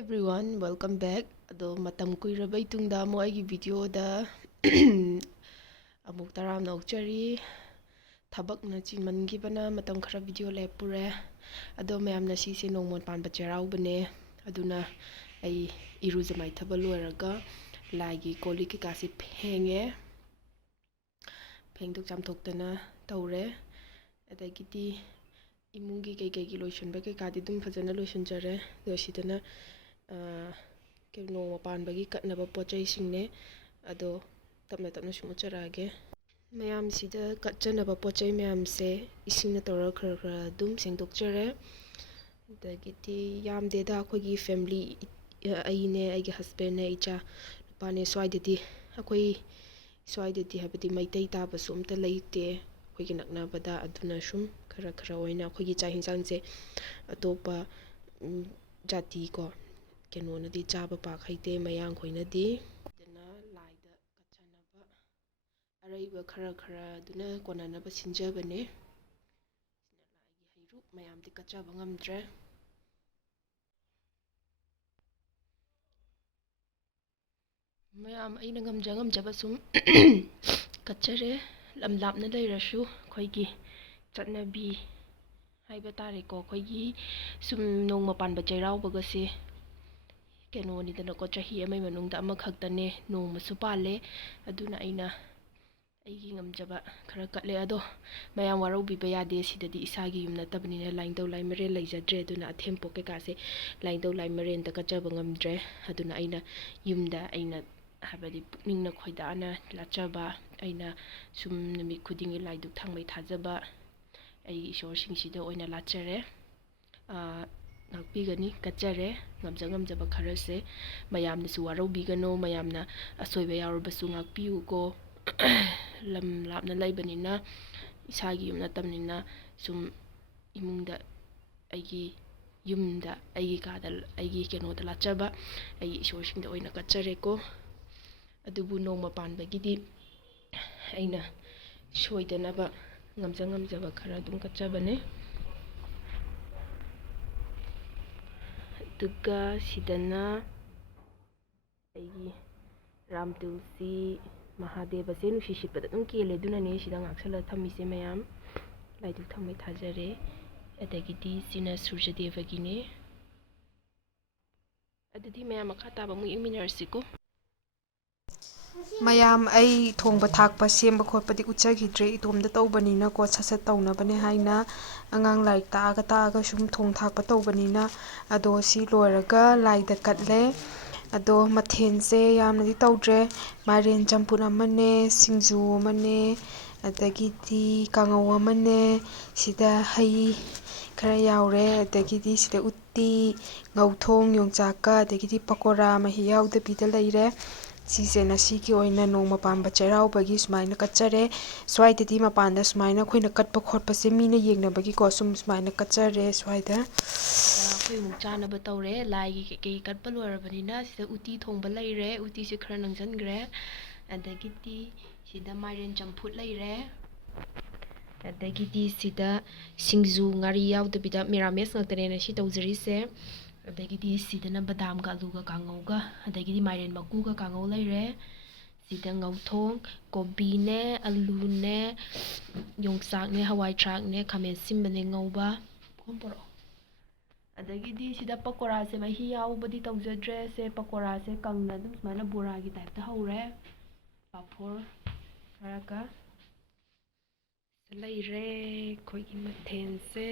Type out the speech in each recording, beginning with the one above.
everyone, welcome back. Ado matam kuirabay tungda mo aigi video da amuk taram na ukchari thabak na chimangibana matam khara video lepure ado mayam na si se nongmon pan bacharaw bane aduna ai iruja mai thabal loraga lagi koli ki kasi phengduk chamthoktana tawre adagiti imungi kay lotion ba kay kadi dum fajana lotion jare do sidana keno mapan bagi katnaba pochai singne ado tapna sumu charage mayam sida katjanaba pochai mayam se isingna tora khara dum sengdok jare dagiti yamdeda akhoi family aine aigi husband ne icha pane swaidedi akhoi swaidedi habadi maitai taba sumta leite akhoi naknabada aduna sum khara oina akhoi cha hinsang se atopa jati ko keno nadi chaba pa khaite mayang khoina di dana laida kachanaba araiba khara duna konanaba sinjabane sina laigi hairu mayam di kachaba ngamdre mayam aina ngamjaba sum kachare lamlapna leirasu khoigi chatnabi haiba tare ko khoigi sum nongma panba jairaw bagase keno ni dana ko chahi amai manungda ama khaktane nongma su pale aduna aina aigi ngamjaba khara katle ado mayam warau biba yade sidadi isagi yumna tabnina laindau laimare leijadre aduna athempo ke kase laindau laimaren da kachaba ngamdre aduna aina yumda aina habadi pukningna khoidana lachaba aina sum numi khudingi laiduk thangmai thajaba ai ishor singsida oina lachare ngakpigani kachare ngamjaba kharase mayamna su warau bigano mayamna asoiba yarubasu ngakpiu ko lam lapna laibanina isagi yumna tamnina sum imungda aigi yumda aigi kadal aigi kenoda lachaba ai ishor singda oina kachare ko adubu nongma panbagidi aina soidanaba ngamjaba khara dum kachabane duga sidana aigi ram tulsi mahadeva se nusi sipada dum kele dunane sida ngaksala thamise mayam laiduk thamai thajare adagidi sina surjadeva gine adudi mayam makata ba mu iminersiko mayam ai thongba thakpa semba khotpadi uchagidre itomda tawbanina ko sasat tawnabane haina angang laik taaga sum thong thakpa tawbanina ado si loiraga laida katle ado mathense yamnadi tawdre maren champut amane singju amane adagidi kangau amane sida hai khara yaure adagidi sida utti ngauthong yongchaka adagidi pakora mahi yaudabida leire sise nasigi oina nongma panba chairaubagi sumaina kachare swaidadi mapanda sumaina khoina katpa khotpase mina yengnabagi ko sumaina kachare swaida akhoi muk chanaba tawre laigi kei katpa lorabanina sida uti thongba leire uti se khara nangjangre adagidi sida mairen champut leire adagidi sida singju ngari yaudabida mirames ngaktarena si tawjarise adagidi sidana badam ga alu ga kangau ga adagidi mairen maku ga kangau leire sida ngauthong kobi ne alu ne yongsak ne hawai thrak ne khamen simbane ngauba khomporo adagidi sida pakora se mahi yaubadi tawjadre se pakora se kangna dum smaina bora gi type ta haure paphor haraka leire khoigi mathense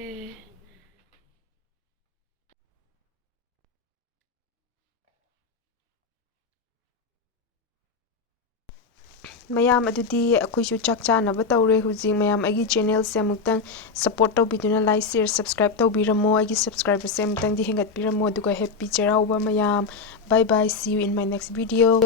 mayam adudi akhoi chak chanaba tawre huji mayam aigi channel se muktang support tawbiduna like share subscribe tawbiramo aigi subscriber se muktang di hengat piramo aduga happy chairauba mayam bye bye see you in my next video.